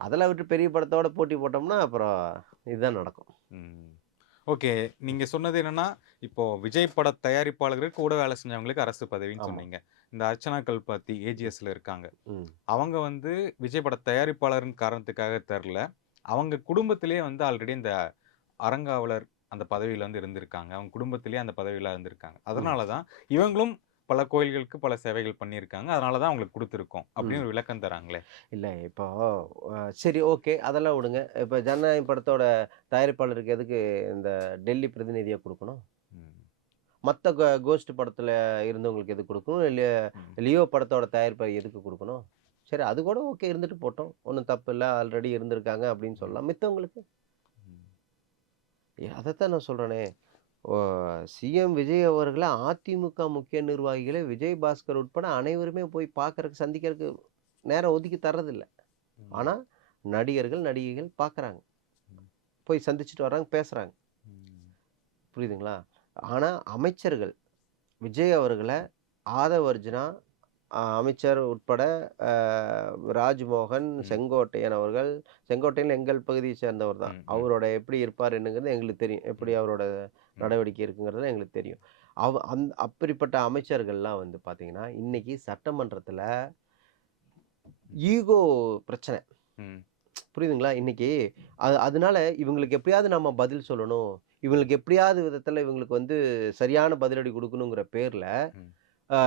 அதெல்லாம் விட்டு பெரிய படத்தோட போட்டி போட்டோம்னா, அப்புறம் இதுதான் நடக்கும். ம். ஓகே. நீங்க சொன்னது என்னன்னா, இப்போ விஜய் பட தயாரிப்பாளர்கள் கூட வேலை செஞ்சவங்களுக்கு அரசு பதவின்னு ஆமா. சொன்னீங்க. இந்த அர்ச்சனா கல்பாத்தி ஏஜிஎஸ்ல இருக்காங்க. ம். அவங்க வந்து விஜய் பட தயாரிப்பாளர்ன்னு காரணத்துக்காக தரல. அவங்க குடும்பத்திலேயே வந்து ஆல்ரெடி இந்த அறங்காவலர் அந்த பதவியில வந்து இருந்திருக்காங்க. அவங்க குடும்பத்திலேயே அந்த பதவியில இருந்திருக்காங்க. அதனால தான் இவங்களும் பல கோயில்களுக்கு பல சேவைகள் பண்ணியிருக்காங்க. அதனால தான் அவங்களுக்கு குடுத்துருக்கோம். அப்படின்னு ம். ஒரு விளக்கம் தராங்களே. இல்ல இப்போ சரி ஓகே. அதெல்லாம் விடுங்க. இப்ப ஜனநாயகம் படத்தோட தயாரிப்பாளருக்கு எதுக்கு இந்த டெல்லி பிரதிநிதிய குடுக்கணும்? ம். மத்த கோஸ்ட் படத்துல இருந்தவங்களுக்கு எதுக்கு குடுக்கணும்? இல்ல ம். லியோ படத்தோட தயாரிப்பாளர் எதுக்கு குடுக்கணும்? சரி அது கூட ஓகே இருந்துட்டு போட்டும். ஒண்ணும் தப்பில்ல. ஆல்ரெடி இருந்திருக்காங்க அப்படின்னு ம். சொல்லலாம். மித்தவங்களுக்கு? ம். அதத்தான் நான் சொல்றேனே. ஓ சிஎம் விஜய் அவர்கள அதிமுக முக்கிய நிர்வாகிகளே விஜய் பாஸ்கர் உட்பட அனைவருமே போய் பார்க்கறக்கு, சந்திக்கிறதுக்கு நேரம் ஒதுக்கி தர்றதில்ல. ம். ஆனா, நடிகர்கள், நடிகைகள் பார்க்குறாங்க. ம். போய் சந்திச்சுட்டு வர்றாங்க, பேசுறாங்க. ம். புரியுதுங்களா? ஆனா, அமைச்சர்கள் விஜய் அவர்கள ஆதவ அர்ஜுனா, அமைச்சர் உட்பட அ ராஜ்மோகன், ம். செங்கோட்டையன் அவர்கள் செங்கோட்டையன் எங்கள் பகுதியை சேர்ந்தவர் தான். ம். ம். அவரோட எப்படி இருப்பார் என்னங்கிறது எங்களுக்கு தெரியும். எப்படி ம். அவரோட ம். நடவடிக்கை இருக்குங்கிறது எங்களுக்கு தெரியும். அப்படிப்பட்ட அமைச்சர்கள்லாம் வந்து பார்த்தீங்கன்னா, இன்னைக்கு சட்டமன்றத்தில ஈகோ பிரச்சனை. ம். புரியுதுங்களா? இன்னைக்கு அதனால இவங்களுக்கு எப்படியாவது நம்ம பதில் சொல்லணும். இவங்களுக்கு எப்படியாவது விதத்துல இவங்களுக்கு வந்து சரியான பதிலடி குடுக்கணுங்கிற பேர்ல, ம். ஆ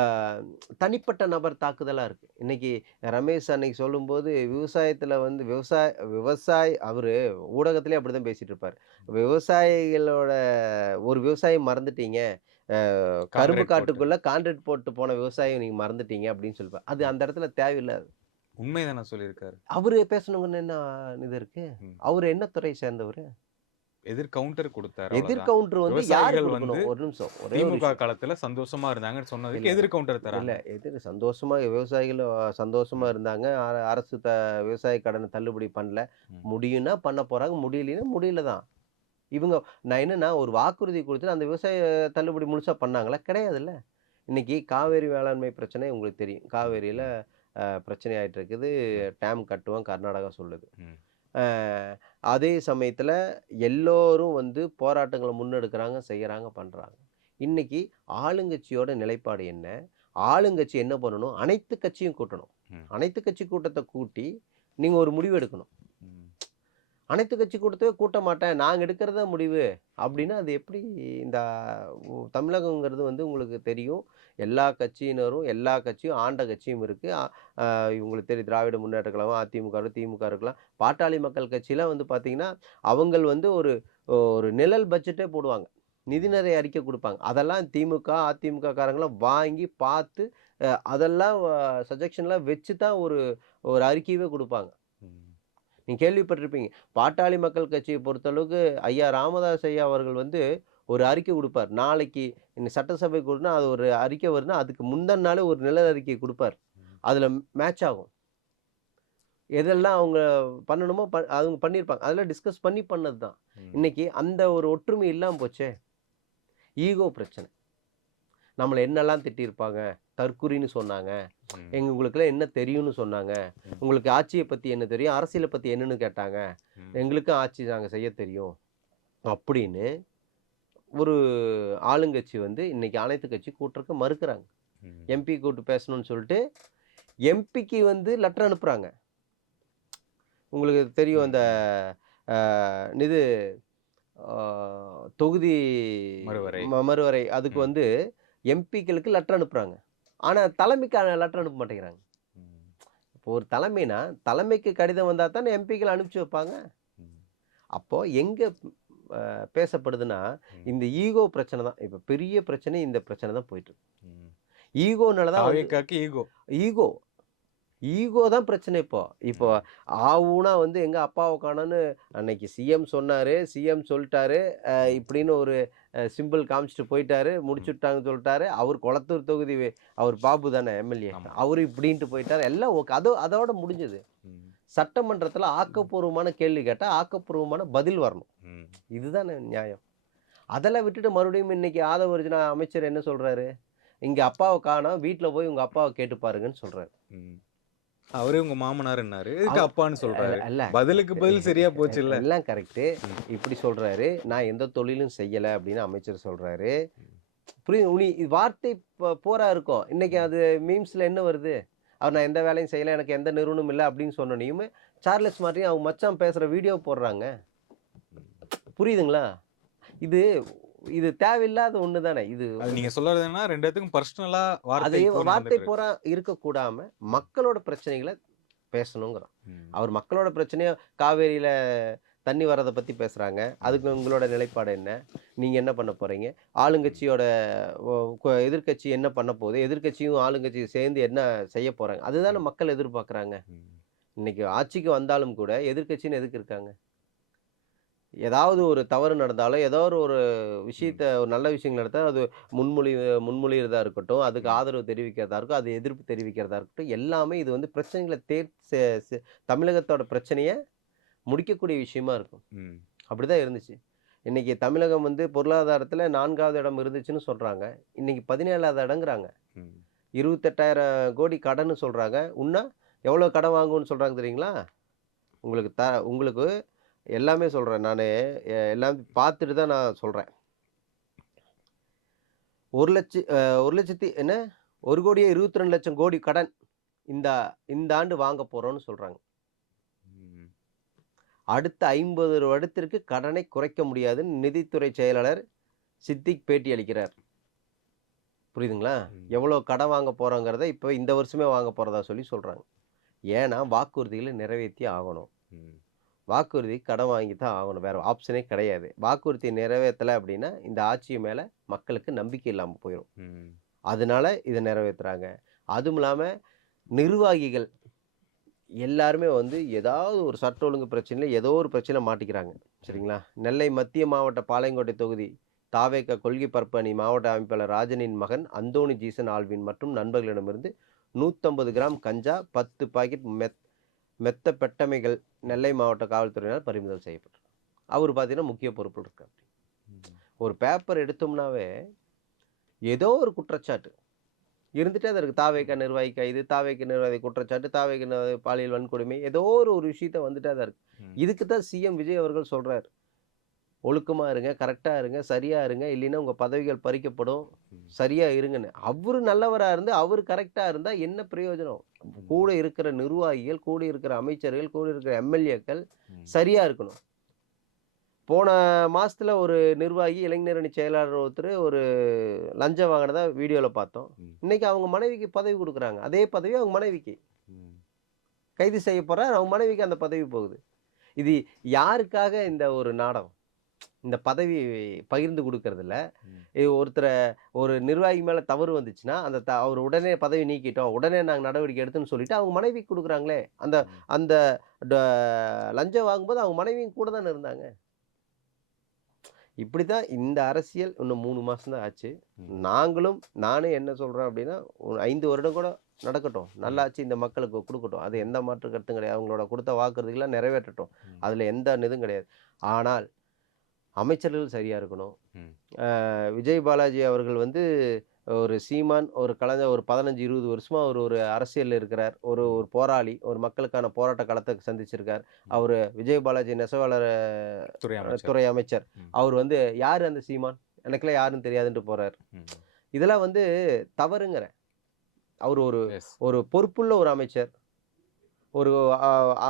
தனிப்பட்ட நபர் தாக்குதலா இருக்கு. இன்னைக்கு ரமேஷ் அன்னைக்கு சொல்லும்போது, விவசாயத்துல வந்து அவரு ஊடகத்திலேயே அப்படிதான் பேசிட்டு இருப்பாரு. விவசாயிகளோட ஒரு விவசாயி மறந்துட்டீங்க. கரும்பு கான்கிரீட் போட்டு. காட்டுக்குள்ள கான்கிரீட் போட்டு போன விவசாயிய நீங்க மறந்துட்டீங்க அப்படின்னு சொல்லுவாரு. அது ம். அந்த இடத்துல தேவையில்ல. உண்மைதான சொல்லியிருக்காரு. அவரு பேசணுங்கன்னு என்ன இது இருக்கு? ம். அவரு என்ன துறைய சேர்ந்தவரு? எதிர் கவுண்டர் குடுத்தாரு எதிர் அவ்வளவுதான். கவுண்டர் வந்து யாரு விவசாயிகள் வந்து குடுக்கணும்? ஒரு நிமிஷம். ஒரே ஒரு திமுக விஷயம். காலத்துல சந்தோஷமா இருந்தாங்கன்னு இல்ல, சொன்னதுக்கு எதிர் கவுண்டர் இல்ல. தராங்க. சந்தோஷமா விவசாயிகள் சந்தோஷமா ம். இருந்தாங்க. அரசு விவசாய கடன தள்ளுபடி பண்ணல. ம். முடியும்னா பண்ண போறாங்க. முடியலைன்னா முடியல தான். இவங்க நான் என்னன்னா ஒரு வாக்குறுதி குடுத்துட்டு அந்த விவசாய தள்ளுபடி முழுசா பண்ணாங்களா? கிடையாதுல்ல. இன்னைக்கு காவேரி வேளாண்மை பிரச்சனை உங்களுக்கு தெரியும். ம். காவேரியில ம். பிரச்சனை ஆயிட்டு இருக்குது. ம். டேம் கட்டுவோம் கர்நாடகா சொல்லுது. ம். அ அதே சமயத்துல எல்லோரும் வந்து போராட்டங்கள முன்னெடுக்குறாங்க, செய்யறாங்க, பண்றாங்க. இன்னைக்கு ஆளுங்கட்சியோட நிலைப்பாடு என்ன? ஆளுங்கட்சி என்ன பண்ணணும்? அனைத்து கட்சியும் கூட்டணும். ம். அனைத்து கட்சி கூட்டத்த கூட்டி, நீங்க ஒரு முடிவு எடுக்கணும். ம். அனைத்து கட்சி கூட்டத்தையே கூட்ட மாட்டேன். நாங்க எடுக்கிறது தான் முடிவு. அப்டின்னா, அது எப்படி இந்த தமிழகங்கிறது வந்து உங்களுக்கு தெரியும். எல்லா கட்சியினரும், எல்லா கட்சியும் ஆண்ட கட்சியும் இருக்கு. அ அ உங்களுக்கு தெரியும் திராவிட முன்னேற்ற கழகம், அதிமுக, திமுக இருக்கலாம். பாட்டாளி மக்கள் கட்சிலாம் வந்து பார்த்தீங்கன்னா, அவங்கள் வந்து ஒரு ஒரு நிழல் பட்ஜெட்டே போடுவாங்க. நிதிநிலை அறிக்கை குடுப்பாங்க. அதெல்லாம் திமுக, அதிமுக காரங்கலாம் வாங்கி பார்த்து, அதெல்லாம் சஜெக்ஷன்லாம் வச்சு தான் ஒரு ஒரு அறிக்கையவே குடுப்பாங்க. ம். நீங்க கேள்விப்பட்டிருப்பீங்க. பாட்டாளி மக்கள் கட்சிய பொறுத்தளவுக்கு ஐயா ராமதாஸ் ஐயா அவர்கள் வந்து ஒரு அறிக்கை குடுப்பார். நாளைக்கு இந்த சட்டசபை கூடுனா அது ஒரு அறிக்கை வருதுன்னா, அதுக்கு முந்தன நாளே ஒரு நிழல் அறிக்கை குடுப்பார். ம். அதுல மேட்ச் ஆகும். எதெல்லாம் அவங்க பண்ணணுமோ அவங்க பண்ணியிருப்பாங்க. அதெல்லாம் டிஸ்கஸ் பண்ணி பண்ணது தான். ம். இன்னைக்கு அந்த ஒரு ஒற்றுமை இல்லாம போச்சே! ஈகோ பிரச்சனை. நம்மள என்னலாம் திட்டியிருப்பாங்க? தற்குறின்னு சொன்னாங்க. ம். உங்களுக்கெல்லாம் என்ன தெரியும்னு சொன்னாங்க. ம். உங்களுக்கு ஆட்சிய பத்தி என்ன தெரியும்? அரசியல பத்தி என்னன்னு கேட்டாங்க. ம். எங்களுக்கும் ஆட்சி நாங்க செய்ய தெரியும். அப்படின்னு ஒரு ஆளுங்கட்சி வந்து இன்னைக்கு அனைத்து கட்சி கூட்டறக்கு மறுக்கிறாங்க. ம். எம்பி கூட்டு பேசணும்னு சொல்லிட்டு, எம்பிக்கு வந்து லெட்டர் அனுப்புறாங்க. உங்களுக்கு தெரியும் ம். அந்த ம். அ இது அ தொகுதி மறுவரை. மறுவரை அதுக்கு ம். வந்து எம்பிக்களுக்கு லெட்டர் அனுப்புறாங்க. ஆனா தலைமைக்கு லெட்டர் அனுப்ப மாட்டேங்கிறாங்க. ம். இப்போ ஒரு தலைமைனா, தலைமைக்கு கடிதம் வந்தா தானே எம்பிக்கள் அனுப்பிச்சு வைப்பாங்க. ம். அப்போ எங்க பேசப்படுதுன்னா, ம். இந்த ஈகோ பிரச்சனை தான். இப்ப பெரிய பிரச்சனை இந்த பிரச்சனை தான் போயிட்டு இருக்கு. ம். ஈகோனால தான் வந்து தாவேக்காக்கு ஈகோ. ஈகோ ஈகோ தான் பிரச்சனை இப்போ. இப்போ ம். ஊனா வந்து எங்க அப்பாவ காணோம்னு அன்னைக்கு சிஎம் சொன்னாரு. சிஎம் சொல்ட்டாரு. ம். இப்படின்னு ஒரு சிம்பிள் காமிச்சுட்டு போயிட்டாரு. ம். முடிச்சுட்டாங்கன்னு சொல்ட்டாரு. அவர் கொளத்தூர் தொகுதி அவர் பாபு தானே எம்எல்ஏ. ஆமா. அவரு இப்படின்ட்டு போயிட்டாரு. எல்லாம் ஓகே. அதோட முடிஞ்சது. ம். சட்டமன்றத்துல ஆக்கப்பூர்வமான கேள்வி கேட்டா, ஆக்கப்பூர்வமான பதில் வரணும். ம். இதுதானே நியாயம். அதெல்லாம் விட்டுட்டு மறுபடியும் இன்னைக்கு ஆதவ அர்ஜுனா அமைச்சர் என்ன சொல்றாரு? "இங்க அப்பாவ காணோம். வீட்ல போய் உங்க அப்பாவ கேட்டு பாருங்கன்னு" சொல்றாரு. ம். அவரே உங்க மாமனார்ன்னாரு. எதுக்கு அவ அப்பான்னு இல்ல சொல்றாரு? இல்ல பதிலுக்கு பதில் சரியா போச்சுல்ல. எல்லாம் கரெக்ட்டு. ம். இப்படி சொல்றாரு. "நான் எந்த தொழிலும் செய்யல" அப்படின்னு அமைச்சர் சொல்றாரு. ம். புரியுது. வார்த்தை போரா இருக்கும். இன்னைக்கு ம். அது மீம்ஸ்ல என்ன வருது? அவர் "நான் எந்த வேலையும் செய்யல. எனக்கு எந்த நிறுவனமும் இல்ல" அப்படின்னு சொன்னோனையுமே, சார்லஸ் மார்ட்டின் அவங்க மச்சான் பேசுற வீடியோ போடுறாங்க. ம். புரியுதுங்களா? இது இது தேவையில்லாத ஒண்ணு தானே. இது அது நீங்க சொல்றதுன்னா 2 பேத்துக்கும் பர்சனலா வார்த்தை அதே போர் வார்த்தை நடந்துட்டு இருக்கு. போரா இருக்கக்கூடாம மக்களோட பிரச்சனைகள பேசணுங்கிறோம். ம். அவர் மக்களோட பிரச்சனைய காவேரியில தண்ணி வர்றத பத்தி பேசுறாங்க. அதுக்கு உங்களோட நிலைப்பாடு என்ன? நீங்க என்ன பண்ண போறீங்க? ஆளுங்கட்சியோட ஒ எதிர்க்கட்சி என்ன பண்ண போகுது? எதிர்க்கட்சியும் ஆளுங்கட்சியும் சேர்ந்து என்ன செய்ய போறாங்க? அதுதானே ம். மக்கள் எதிர்பார்க்குறாங்க. ம். இன்னைக்கு ஆட்சிக்கு வந்தாலும் கூட எதிர்க்கட்சின்னு எதுக்கு இருக்காங்க? ஏதாவது ஒரு தவறு நடந்தாலும், ஏதோ ஒரு விஷயத்த ம். ஒரு நல்ல விஷயங்கள் நடத்தா அது முன்மொழியிறதா இருக்கட்டும், அதுக்கு ம். ஆதரவு தெரிவிக்கிறதா இருக்கட்டும், அது எதிர்ப்பு தெரிவிக்கிறதா இருக்கட்டும், எல்லாமே இது வந்து பிரச்சனைகள தேர் செ செ தமிழகத்தோட பிரச்சனைய முடிக்கக்கூடிய விஷயமா இருக்கும். ம். அப்படிதான் இருந்துச்சு. இன்னைக்கு தமிழகம் வந்து பொருளாதாரத்துல 4வது இடம் இருந்துச்சுன்னு சொல்றாங்க. இன்னைக்கு 17வது இடம்ங்கிறாங்க. ம். 28,000 கோடி கடன்னு சொல்றாங்க. உன்ன எவ்வளோ கடன் வாங்குவோம்ன்னு சொல்றாங்க தெரியுங்களா? உங்களுக்கு எல்லாமே சொல்றேன். நானு எல்லாம் பார்த்துட்டு தான் நான் சொல்றேன். 1,00,000 என்ன 1,22,00,000 கோடி கடன் இந்த இந்த ஆண்டு வாங்க போறோம்ன்னு சொல்றாங்க. ம். அடுத்த 50 வருடத்திற்கு கடனை குறைக்க முடியாதுன்னு நிதித்துறை செயலாளர் சித்திக் பேட்டி அளிக்கிறார். புரியுதுங்களா? ம். எவ்வளோ கடன் வாங்க போறோங்கிறத இப்ப இந்த வருஷமே வாங்க போறதா சொல்றாங்க. ஏன்னா வாக்குறுதிகள நிறைவேத்தி ஆகணும். ம். வாக்குறுதி கடன் வாங்கி தான் ஆகணும். வேற ஆப்ஷனே கிடையாது. வாக்குறுதி நிறைவேத்தல அப்படின்னா, இந்த ஆட்சி மேல மக்களுக்கு நம்பிக்கை இல்லாம போயிரும். ம். அதனால இத நிறைவேத்துறாங்க. அதுவும் இல்லாம நிர்வாகிகள் எல்லாருமே வந்து ஏதாவது ஒரு சட்ட ஒழுங்கு பிரச்சனையில ஏதோ ஒரு பிரச்சனையில மாட்டிக்கிறாங்க. ம். சரிங்களா? நெல்லை மத்திய மாவட்ட பாளையங்கோட்டை தொகுதி தாவேகா கொள்கை பரப்பு அணி மாவட்ட அமைப்பாளர் ராஜனின் மகன் அந்தோணி ஜீசன் ஆல்வின் மற்றும் நண்பர்களிடமிருந்து 150 கிராம் கஞ்சா, 10 பாக்கெட் மெத்தபெட்டமைகள் நெல்லை மாவட்ட காவல்துறையினர் பறிமுதல் செய்யப்பட்டது. அவரு பார்த்தீங்கன்னா முக்கிய பொறுப்புல இருக்காரு. ம். ஒரு பேப்பர் எடுத்தோம்னாவே ஏதோ ஒரு குற்றச்சாட்டு இருந்துட்டே தான் இருக்கு. தாவேகா நிர்வாகி கைது, தாவேகா நிர்வாகி குற்றச்சாட்டு, தாவேகா பாலியல் வன்கொடுமை, ஏதோ ஒரு விஷயத்த வந்துட்டே தான் இருக்கு. ம். இதுக்கு தான் சிஎம் விஜய் அவர்கள் சொல்றாரு. ஒழுக்கமா இருங்க, கரெக்ட்டா இருங்க, சரியா இருங்க. இல்லைன்னா உங்க பதவிகள் பறிக்கப்படும். ம். சரியா இருங்கன்னு. அவரு நல்லவரா இருந்து, அவரு கரெக்ட்டா இருந்தா என்ன பிரயோஜனம்? கூட ம். இருக்கிற நிர்வாகிகள், கூட இருக்கிற அமைச்சர்கள், கூட இருக்கிற எம்எல்ஏக்கள் ம். சரியா இருக்கணும். போன மாசத்துல ஒரு நிர்வாகி, இளைஞர் அணி செயலாளர் ஒருத்தரு ஒரு லஞ்சம் வாங்குனதா வீடியோல பார்த்தோம். ம். இன்னைக்கு அவங்க மனைவிக்கு பதவி குடுக்குறாங்க. அதே பதவி அவங்க மனைவிக்கு. ம். கைது செய்யப்போறார். அவங்க மனைவிக்கு அந்த பதவி போகுது. இது யாருக்காக இந்த ஒரு நாடகம்? இந்த பதவி பகிர்ந்து குடுக்கறதுல, ம். ஒரு நிர்வாகி மேல தவறு வந்துச்சுன்னா, அந்த அவர் உடனே பதவி நீக்கிட்டோம். உடனே நாங்க நடவடிக்கை எடுத்தோம்ன்னு சொல்லிட்டு அவங்க மனைவிக்கு குடுக்குறாங்களே! அந்த ம். அந்த ட லஞ்சம் வாங்கும்போது அவங்க மனைவியும் கூட தானே இருந்தாங்க. இப்படித்தான் இந்த அரசியல் இன்னும் 3 மாசம் தான் ஆச்சு. ம். நானே என்ன சொல்றேன் அப்படின்னா, ஒரு 5 வருடம் கூட நடக்கட்டும். ம். நல்லாட்சி இந்த மக்களுக்கு குடுக்கட்டும். அது எந்த மாற்று கருத்தும் கிடையாது. அவங்களோட குடுத்த வாக்குறுதிகள நிறைவேற்றட்டும். ம். அதுல எந்த இதுவும் கிடையாது. ஆனால் அமைச்சர்கள் சரியா இருக்கணும். ம். விஜய் பாலாஜி அவர்கள் வந்து ஒரு சீமான், ஒரு கலைஞர் ஒரு 15, 20 வருஷமா அவரு ஒரு அரசியல்ல இருக்கிறார். ஒரு ம். ஒரு போராளி. ஒரு மக்களுக்கான போராட்ட களத்த சந்திச்சிருக்கார். ம். அவரு விஜய் பாலாஜி நெசவாளர் துறை அமைச்சர். துறை அமைச்சர். ம். அவரு வந்து யாரு அந்த சீமான்? எனக்கெல்லாம் யாருன்னு தெரியாதுன்ட்டு போறாரு. ம். இதெல்லாம் வந்து தவறுங்கிறேன். அவரு ஒரு எஸ். ஒரு பொறுப்புள்ள ஒரு அமைச்சர். ஒரு அ அ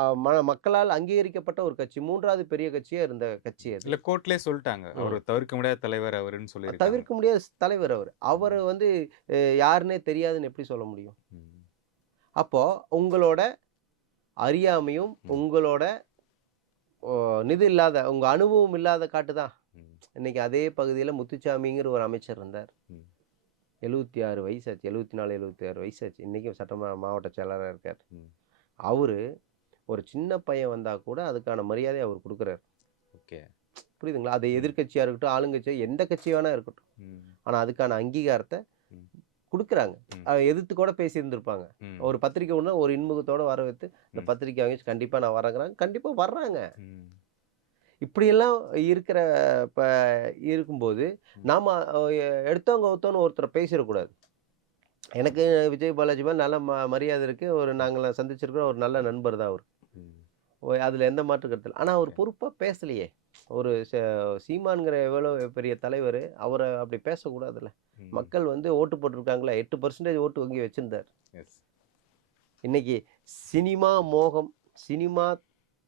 மக்களால் அங்கீகரிக்கப்பட்ட ஒரு கட்சி. 3வது பெரிய கட்சியா இருந்த கட்சி அது. இல்ல கோர்ட்லயே சொல்ட்டாங்க. அவரு ம். தவிர்க்க முடியாத தலைவர் அவருன்னு சொல்லியிருக்காங்க. தவிர்க்க முடியாத தலைவர் அவரு. அவரு ம். வந்து யாருன்னே தெரியாதுன்னு எப்படி சொல்ல முடியும்? ம். அப்போ உங்களோட அறியாமையும், ம். உங்களோட ஒ இது இல்லாத உங்க அனுபவம் இல்லாத காட்டுதா? ம். இன்னைக்கு அதே பகுதியில முத்துச்சாமிங்கிற ஒரு அமைச்சர் இருந்தார். ம். 76 வயசாச்சு. 74, 76 வயசாச்சு. இன்னைக்கும் மாவட்ட செயலாளரா இருக்கார். ம். அவரு ஒரு சின்ன பையன் வந்தா கூட அதுக்கான மரியாதைய அவரு குடுக்குறாரு. ஓகே. புரியுதுங்களா? அது ம். எதிர்க்கட்சியா இருக்கட்டும், ஆளுங்கட்சியா எந்த கட்சி வேணா இருக்கட்டும். ம். ஆனா அதுக்கான அங்கீகாரத்த ம். குடுக்குறாங்க. ம். எதிர்த்து கூட பேசியிருந்திருப்பாங்க. ம். ஒரு பத்திரிக்கை ஒண்ணுனா ஒரு இன்முகத்தோட வரவேத்து, இந்த ம். பத்திரிக்கை வாங்கி கண்டிப்பா நான் வரேங்கிறாங்க. கண்டிப்பா வர்றாங்க. ம். இப்படியெல்லாம் இருக்கிற இப்ப இருக்கும்போது, ம். நாம எடுத்தோம் கவுத்தோம்ன்னு ஒருத்தர பேசிறக்கூடாது. எனக்கு விஜய் பாலாஜி மேல நல்ல மரியாதை இருக்கு. நாங்கள சந்திச்சிருக்கிறோம். ஒரு நல்ல நண்பர் தான் அவரு. ம். அதுல எந்த மாற்று கருத்து இல்ல. ஆனா அவர் ஓகே. பொறுப்பா பேசலையே! ஒரு சீமான்ங்கிற எவ்வளோ பெரிய தலைவரு, அவர அப்படி பேசக்கூடாதுல்ல. ம். மக்கள் வந்து ஓட்டு போட்டுருக்காங்கல்ல. 8% ஓட்டு வங்கி வச்சிருந்தார். எஸ். இன்னைக்கு சினிமா மோகம், சினிமா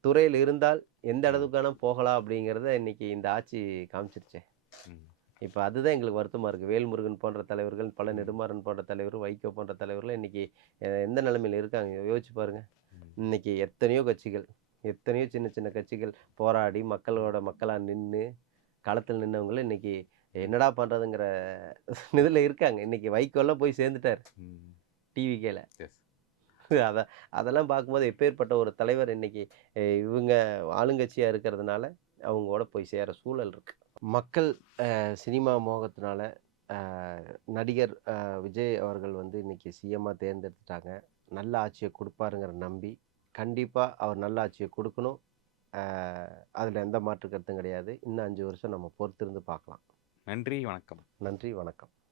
துறையில இருந்தால் எந்த ம். அளவுக்கு வேணா போகலாம் அப்படிங்கிறத இன்னைக்கு இந்த ஆட்சி காமிச்சிருச்சே. ம். இப்போ அதுதான் எங்களுக்கு வருத்தமா இருக்கு. வேல்முருகன் போன்ற தலைவர்கள், பல நெடுமாறன் போன்ற தலைவர், வைகோ போன்ற தலைவர்கள் இன்னைக்கு எந்த நிலைமையில இருக்காங்க யோசிச்சு பாருங்க. ம். இன்னைக்கு எத்தனையோ கட்சிகள், எத்தனையோ சின்ன சின்ன கட்சிகள் போராடி மக்களோட மக்களா நின்னு, களத்தில் நின்னவங்களும் இன்னைக்கு என்னடா பண்றதுங்கிற இதுல இருக்காங்க. இன்னைக்கு வைகோலாம் போய் சேர்ந்துட்டாரு ம். டிவிகேல. எஸ். அத அதெல்லாம் பார்க்கும்போது எப்பேர்ப்பட்ட ஒரு தலைவர் இன்னைக்கு இவங்க ஆளுங்கட்சியா இருக்கிறதுனால, அவங்களோட போய் சேர சூழல் இருக்கு. மக்கள் சினிமா மோகத்தினால அ நடிகர் விஜய் அவர்கள் வந்து இன்னைக்கு சிஎம்மா தேர்ந்தெடுத்துட்டாங்க. நல்ல ஆட்சிய குடுப்பாருங்கிற நம்பி, கண்டிப்பா அவர் நல்ல ஆட்சிய குடுக்கணும். அ அதுல எந்த மாற்று கருத்தும் கிடையாது. இன்னும் 5 வருஷம் நம்ம பொறுத்திருந்து பார்க்கலாம். நன்றி, வணக்கம். நன்றி, வணக்கம்.